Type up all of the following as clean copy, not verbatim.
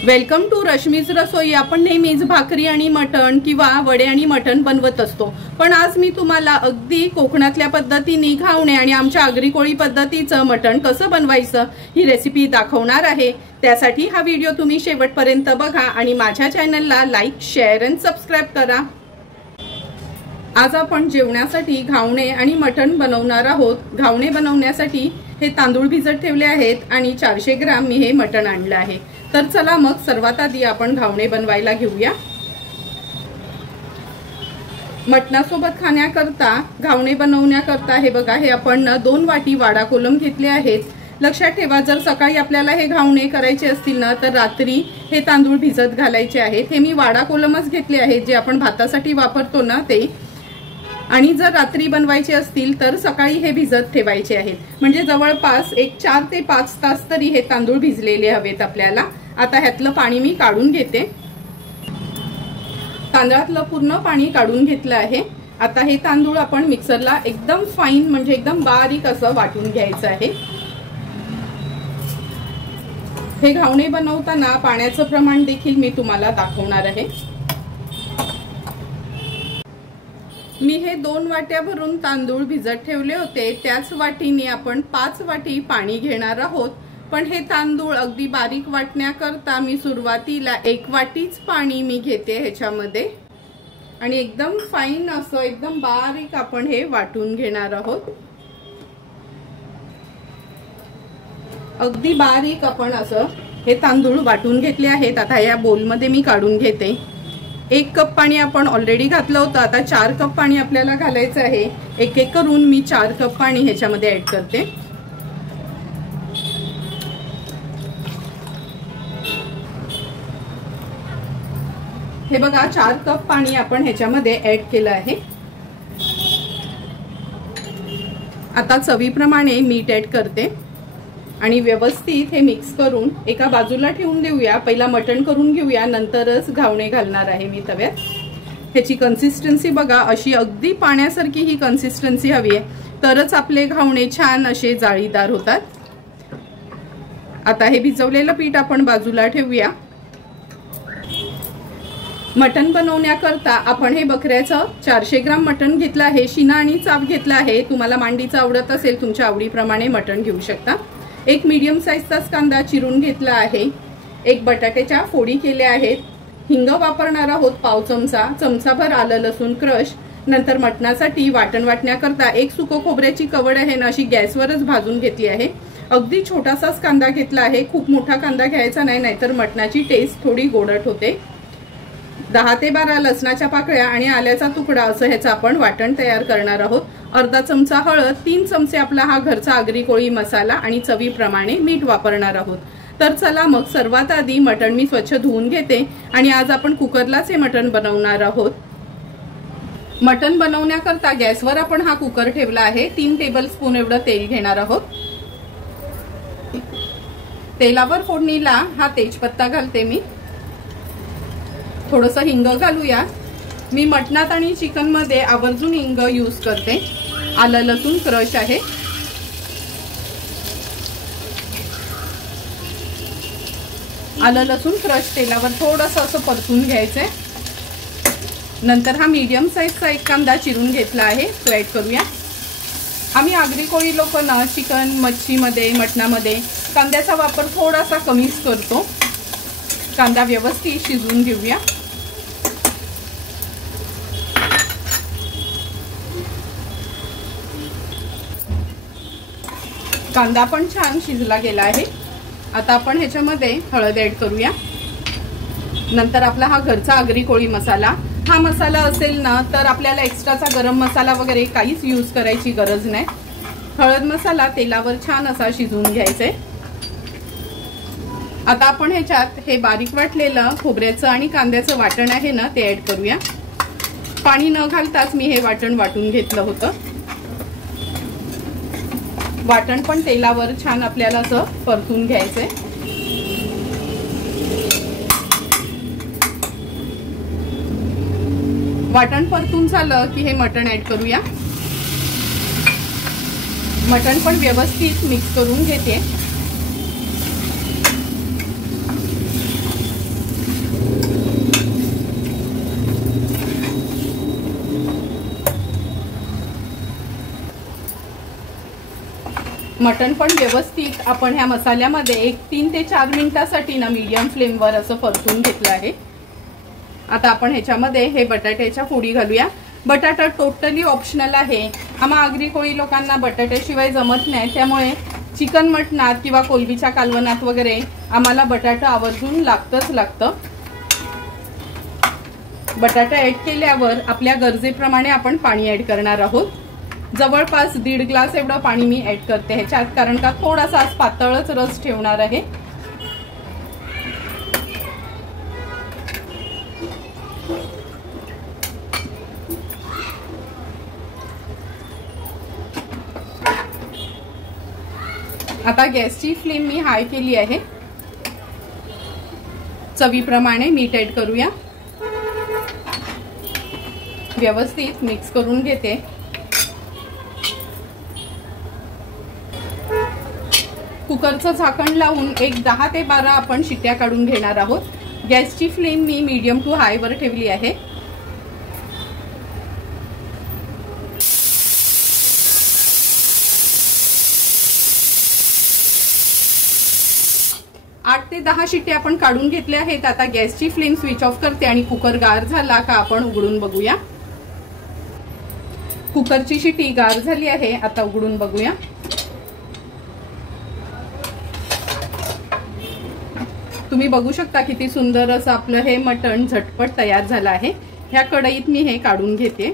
Welcome to Rashmi's रसोई। आपण नेहमीच भाकरी आणि मटण किंवा वडे आणि मटण बनवत असतो, पण आज मी तुम्हाला अगदी कोकणातल्या पद्धतीने घावणे आणि आमच्या आगरी कोळी पद्धतीचं मटण कसं बनवायचं ही रेसिपी दाखवणार आहे। त्यासाठी हा व्हिडिओ तुम्ही शेवटपर्यंत बघा आणि माझ्या चॅनलला लाईक, शेअर आणि सबस्क्राइब करा। आज आपण जेवणासाठी घावणे आणि मटण बनवणार आहोत। घावणे बनवण्यासाठी हे तांदूळ भिजत ठेवले आहेत आणि 400 ग्राम मी हे मटण आणले आहे। तर चला मग सर्वात आधी आपण घावणे बनवायला घेऊया। मटणासोबत खाण्याकरता घावणे बनवण्याकरता हे बघा, हे आपण 2 वाटी वाडा कोलम घेतले आहेत। लक्षात ठेवा, जर सकाळी आपल्याला हे घावणे करायचे असतील ना तर रात्री हे तांदूळ भिजत घालायचे आहेत। हे मी वाडा कोलमच घेतले आहेत, जे आपण भातासाठी वापरतो ना ते। आणि जर रात्री बनवायचे असतील तर सकाळी हे भिजत ठेवायचे आहेत, म्हणजे जवळपास एक 4 ते 5 तास तरी हे तांदूळ भिजलेले हवेत आपल्याला। आता ह्यातलं पाणी मी काढून घेते। तांदळातलं पूर्ण पाणी काढून घेतलं आहे। आता हे तांदूळ आपण मिक्सरला एकदम फाईन म्हणजे एकदम बारीक असं वाटून घ्यायचं आहे। हे घावणे बनवताना पाण्याचं प्रमाण देखील मी तुम्हाला दाखवणार आहे। मी हे 2 वाट्या भरून तांदूळ भिजत ठेवले होते, त्याच वाटीने आपण 5 वाटी पाणी घेणार आहोत। पण हे तांदूळ अगदी बारीक वाटण्याकरता मी सुरुवातीला 1 वाटीच पाणी मी घेते ह्याच्यामध्ये आणि एकदम फाईन असं एकदम बारीक आपण हे वाटून घेणार आहोत। अगदी बारीक आपण असं हे तांदूळ वाटून घेतले आहेत। आता या बोलमध्ये मी काढून घेते। 1 कप पाणी आपण ऑलरेडी घातलं होतं, आता 4 कप पाणी आपल्याला घालायचं आहे। एक एक करून मी 4 कप पाणी ह्याच्यामध्ये ऍड करते। हे बघा, 4 कप पाणी आपण ह्याच्यामध्ये ऍड केलं आहे। आता चवीप्रमाणे मीठ ऍड करते आणि व्यवस्थित हे मिक्स करून एका बाजूला ठेवून देऊया। पहिला मटण करून घेऊया, नंतरच घावणे घालणार आहे मी तव्यात। ह्याची कन्सिस्टन्सी बघा, अशी अगदी पाण्यासारखी ही कन्सिस्टन्सी हवी आहे, तरच आपले घावणे छान असे जाळीदार होतात। आता हे भिजवलेलं पीठ आपण बाजूला ठेवूया। मटण बनवण्याकरता आपण हे बकऱ्याचं 400 ग्राम मटण घेतलं आहे। शिना आणि चाप घेतला आहे। तुम्हाला मांडीचं आवडत असेल तुमच्या आवडीप्रमाणे मटण घेऊ शकता। एक मीडियम साईजचाच कांदा चिरून घेतला आहे। 1 बटाट्याच्या फोडी केल्या आहेत। हिंग वापरणार आहोत पाव चमचा, चमचाभर आलं लसूण क्रश। नंतर मटणासाठी वाटण वाटण्याकरता 1 सुको खोबऱ्याची कवड आहे ना अशी गॅसवरच भाजून घेतली आहे। अगदी छोटासाच कांदा घेतला आहे, खूप मोठा कांदा घ्यायचा नाही, नाहीतर मटणाची टेस्ट थोडी गोडट होते। 10 ते 12 लसणाच्या पाकळ्या आणि आल्याचा तुकडा असं ह्याचं आपण वाटण तयार करणार आहोत। अर्धा चमचा हळद, 3 चमचे आपला हा घरचा आगरी कोळी मसाला आणि चवीप्रमाणे मीठ वापरणार आहोत। तर चला मग सर्वात आधी मटण मी स्वच्छ धुवून घेते आणि आज आपण कुकरलाच हे मटण बनवणार आहोत। मटण बनवण्याकरता गॅसवर आपण हा कुकर ठेवला आहे। 3 टेबलस्पून एवढं तेल घेणार आहोत। तेलावर फोडणीला हा तेजपत्ता घालते मी। थोडंसं हिंग घालूया। मी मटणात आणि चिकन मध्ये आवर्जून हिंग यूज करते। आलं लसूण क्रश आहे। आलं लसूण क्रश तेलावर थोडंसं असं परतून घ्यायचंय। नंतर हा मीडियम साईजचा 1 कांदा चिरून घेतला आहे, तो ऍड करूया। आम्ही आगरी कोळी लोक ना चिकन मच्छीमध्ये मटणामध्ये कांद्याचा वापर थोडासा कमीच करतो। कांदा व्यवस्थित शिजवून घेऊया। कांदा पण छान शिजला गेला आहे। आता आपण ह्याच्यामध्ये हळद ऍड करूया। नंतर आपला हा घरचा आगरी कोळी मसाला, हा मसाला असेल ना तर आपल्याला एक्स्ट्राचा गरम मसाला वगैरे काहीच यूज करायची गरज नाही। हळद मसाला तेलावर छान असा शिजवून घ्यायचा। आता आपण ह्याच्यात हे बारीक वाटलेलं खोबऱ्याचं आणि कांद्याचं वाटण आहे ना ते ऍड करूया। पाणी न घालताच मी हे वाटण वाटून घेतलं होतं। वाटण पण तेलावर छान आपल्याला असं परतून घ्यायचंय। वाटण परतून झालं की हे मटण ऍड करूया। मटण पण व्यवस्थित मिक्स करून घेते। मटण पण व्यवस्थित आपण ह्या मसाल्यामध्ये एक 3 ते 4 मिनिटासाठी ना मीडियम फ्लेमवर असं परतून घेतलं आहे। आता आपण ह्याच्यामध्ये हे बटाट्याच्या फोडी घालूया। बटाटा टोटली ऑप्शनल आहे। आम्हा आगरी कोळी लोकांना बटाट्याशिवाय जमत नाही, त्यामुळे चिकन मटणात किंवा कोलबीच्या कालवणात वगैरे आम्हाला बटाटा आवर्जून लागतं। बटाटा ऍड केल्यावर आपल्या गरजेप्रमाणे आपण पाणी ऍड करणार आहोत। जवळपास 1.5 ग्लास एवढं पाणी मी ऍड करते ह्याच्यात, कारण का थोडासा पातळच रस ठेवणार आहे। आता गॅसची फ्लेम मी हाय केली आहे। चवीप्रमाणे मीठ ऍड करूया। व्यवस्थित मिक्स करून घेते। कुकरचं झाकण लावून एक 10 ते 12 आपण शिट्ट्या काढून घेणार आहोत। गॅसची फ्लेम मी मीडियम टू हाय वर ठेवली आहे। 8 ते 10 शिट्ट्या आपण काढून घेतल्या आहेत। आता गॅसची फ्लेम स्विच ऑफ करते आणि कुकर गार झाला का आपण उघडून बघूया। कुकरची शिट्टी गार झाली आहे, आता उघडून बघूया। तुम्ही बघू शकता किती सुंदर असं आपलं हे मटण झटपट तयार झालं आहे। ह्या कढईत मी हे काढून घेते।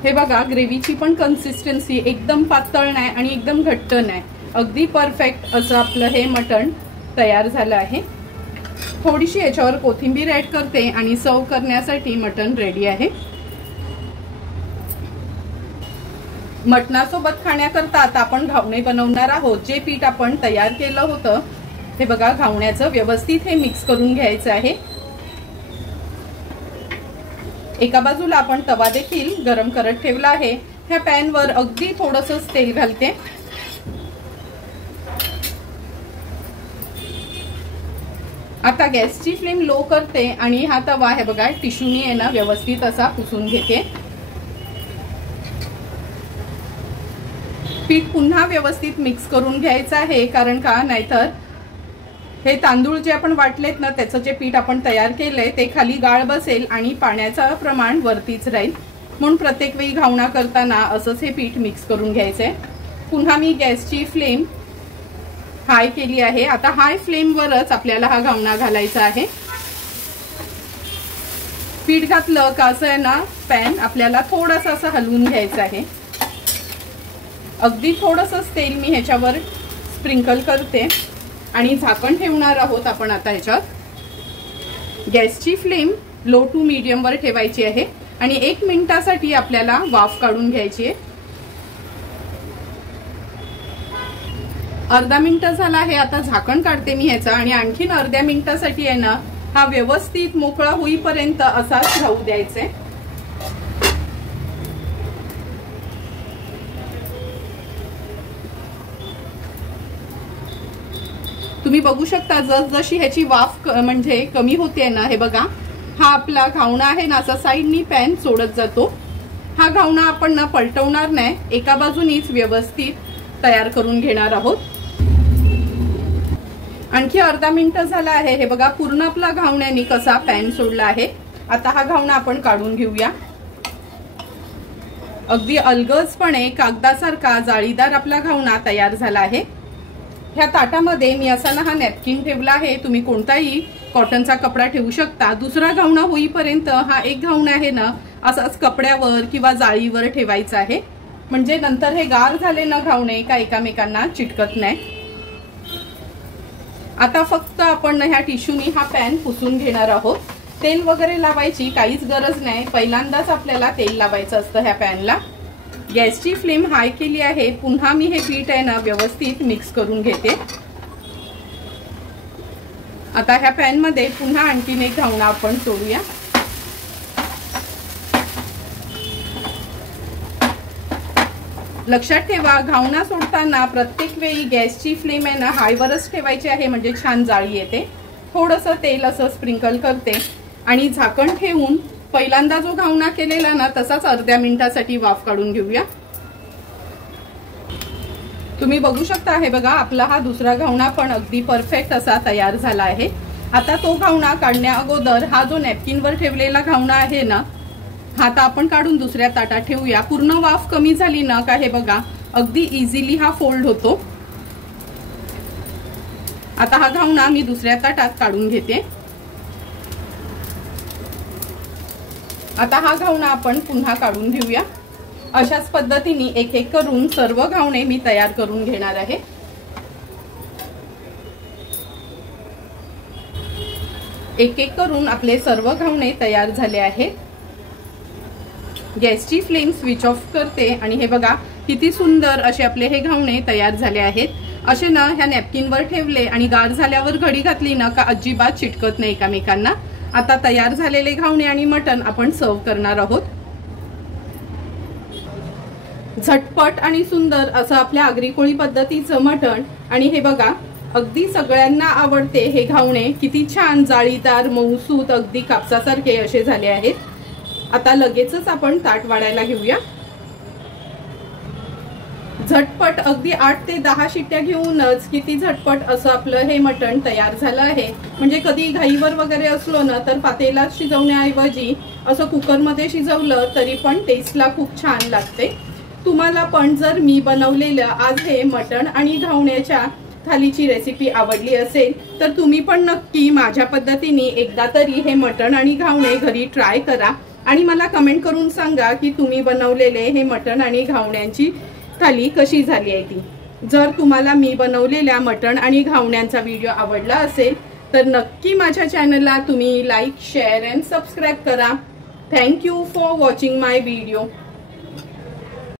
हे बघा, ग्रेव्हीची पण कन्सिस्टन्सी एकदम पातळ नाही आणि एकदम घट्ट नाही, अगदी परफेक्ट असं आपलं हे मटण तयार झालं आहे। थोडीशी याच्यावर कोथिंबीर ऍड करते आणि सर्व करण्यासाठी मटण रेडी आहे। मटणासोबत खाण्याकरता आता आपण घावणे बनवणार आहोत। जे पीठ आपण तयार केलं होतं हे बघा, घावण्याचं व्यवस्थित हे मिक्स करून घ्यायचं आहे। एका बाजूला आपण तवा देखील गरम करत ठेवला आहे। ह्या पॅन वर अगदी थोडंसं तेल घालते। आता गॅसची फ्लेम लो करते आणि हा तवा हे बघा टिश्यूनी आहे ना व्यवस्थित असा पुसून घेते। पीठ पुन्हा व्यवस्थित मिक्स करून घ्यायचं आहे, कारण का नाहीतर हे तांदूळ जे आपण वाटलेत ना त्याचं जे पीठ आपण तयार केलंय ते खाली गाळ बसेल आणि पाण्याचं प्रमाण वरतीच राहील। म्हणून प्रत्येक वेळी घावणा करताना असंच हे पीठ मिक्स करून घ्यायचंय। पुन्हा मी गॅसची फ्लेम हाय केली आहे। आता हाय फ्लेम वरच आपल्याला हा घावणा घालायचा आहे। पीठ घातलं का असं आहे ना पॅन आपल्याला थोडंसं असं हलवून घ्यायचं आहे। अगदी थोडंसं तेल मी ह्याच्यावर स्प्रिंकल करते आणि झाकण ठेवणार आहोत आपण आता ह्याच्यात। गॅसची फ्लेम लो टू मीडियम वर ठेवायची आहे आणि 1 मिनिटासाठी आपल्याला वाफ काढून घ्यायची आहे। अर्धा मिनिट झाला आहे, आता झाकण काढते मी ह्याचा आणि आणखीन अर्ध्या मिनिटासाठी आहे ना हा व्यवस्थित मोकळा होईपर्यंत असाच राहू द्यायचा आहे। तुम्ही बघू शकता जसजशी ह्याची वाफ म्हणजे कमी होते ना, हे बघा हा आपला घावणा आहे ना असा साइडनी पॅन सोडत जातो। हा घावणा आपण ना पलटवणार नाही, एका बाजूनीच व्यवस्थित तयार करून घेणार आहोत। आणखी अर्धा मिनिट झाला आहे, हे बघा पूर्ण आपला घावण्याने कसा पॅन सोडला आहे। आता हा घावणा आपण काढून घेऊया। अगदी अलगदपणे कागदासारखा जाळीदार आपला घावणा तयार झाला आहे। ह्या ताटामध्ये मी असा ना हा नॅपकिन ठेवला आहे, तुम्ही कोणताही कॉटनचा कपडा ठेवू शकता। दुसरा घावणा होईपर्यंत हा एक घावणा आहे ना असाच कपड्यावर किंवा जाळीवर ठेवायचा आहे, म्हणजे नंतर हे गार झाले ना घावणे का एकामेकांना चिटकत नाही। आता फक्त आपण ह्या टिश्यूनी हा पॅन पुसून घेणार आहोत। तेल वगैरे लावायची काहीच गरज नाही, पहिल्यांदाच आपल्याला तेल लावायचं असतं ह्या पॅनला। गॅसची फ्लेम हाय केली आहे। पुन्हा मी हे पीठ आहे ना व्यवस्थित मिक्स करून घेते। आता ह्या पॅन मध्ये पुन्हा आणखीन एक घावणा आपण सोडूया। लक्षात ठेवा, घावना सोडताना प्रत्येक वेळी गॅसची फ्लेम आहे ना हायवरच ठेवायची आहे, म्हणजे छान जाळी येते. थोडंसं तेल असं स्प्रिंकल करते आणि झाकण ठेवून पहिल्यांदा जो घावना केलेला ना तसाच अर्ध्या मिनिटासाठी वाफ काढून घेऊया. तुम्ही बघू शकता, हे बघा आपला हा दुसरा घावना पण अगदी परफेक्ट असा तयार झाला आहे. आता तो घावना काढण्या अगोदर हा जो नॅपकिनवर ठेवलेला घावना आहे ना हा आता आपण काढून दुसऱ्या ताटात ठेवूया. पूर्ण वाफ कमी झाली ना का हे बघा अगदी इझिली हा फोल्ड होतो. आता हा घावना मी दुसऱ्या ताटात काढून घेते. आता हा घावना आपण पुन्हा काढून घेऊया. अशाच पद्धतीने एक एक करून सर्व घावणे मी तयार करून घेणार आहे. एक एक करून आपले सर्व घावणे तयार झाले आहेत. गॅसची फ्लेम स्विच ऑफ करते आणि हे बघा किती सुंदर असे आपले हे घावणे तयार झाले आहेत. असे ना ह्या नॅपकिनवर ठेवले आणि गार झाल्यावर घडी घातली ना का अजिबात चिटकत नाही एकमेकांना. आता तयार झालेले घावणे आणि मटण आपण सर्व करणार आहोत. झटपट आणि सुंदर असं आपल्या आगरी कोळी पद्धतीचं मटण. आणि हे बघा अगदी सगळ्यांना आवडते हे घावणे. किती छान जाळीदार मऊसूत अगदी कापसासारखे असे झाले आहेत. आता लगेचच आपण ताट वाढायला घेऊया. झटपट अगदी 8 ते 10 शिट्ट्या घेऊनच किती झटपट असं आपलं हे मटण तयार झालं आहे. म्हणजे कधी घाईवर वगैरे असलो ना तर पातेलात शिजवण्याऐवजी असं कुकरमध्ये शिजवलं तरी पण टेस्टला खूप छान लागते. तुम्हाला पण जर मी बनवलेलं आज हे मटण आणि घावण्याच्या थालीची रेसिपी आवडली असेल तर तुम्ही पण नक्की माझ्या पद्धतीने एकदा तरी हे मटण आणि घावणे घरी ट्राय करा आणि मला कमेंट करून सांगा की तुम्ही बनवलेले हे मटण आणि घावण्यांची थाली कशी झाली आहे ती. जर तुम्हाला मी बनवलेल्या मटण आणि घावण्यांचा व्हिडिओ आवडला असेल तर नक्की माझ्या चॅनलला तुम्ही लाईक, शेअर अँड सबस्क्राईब करा. Thank you for watching my video.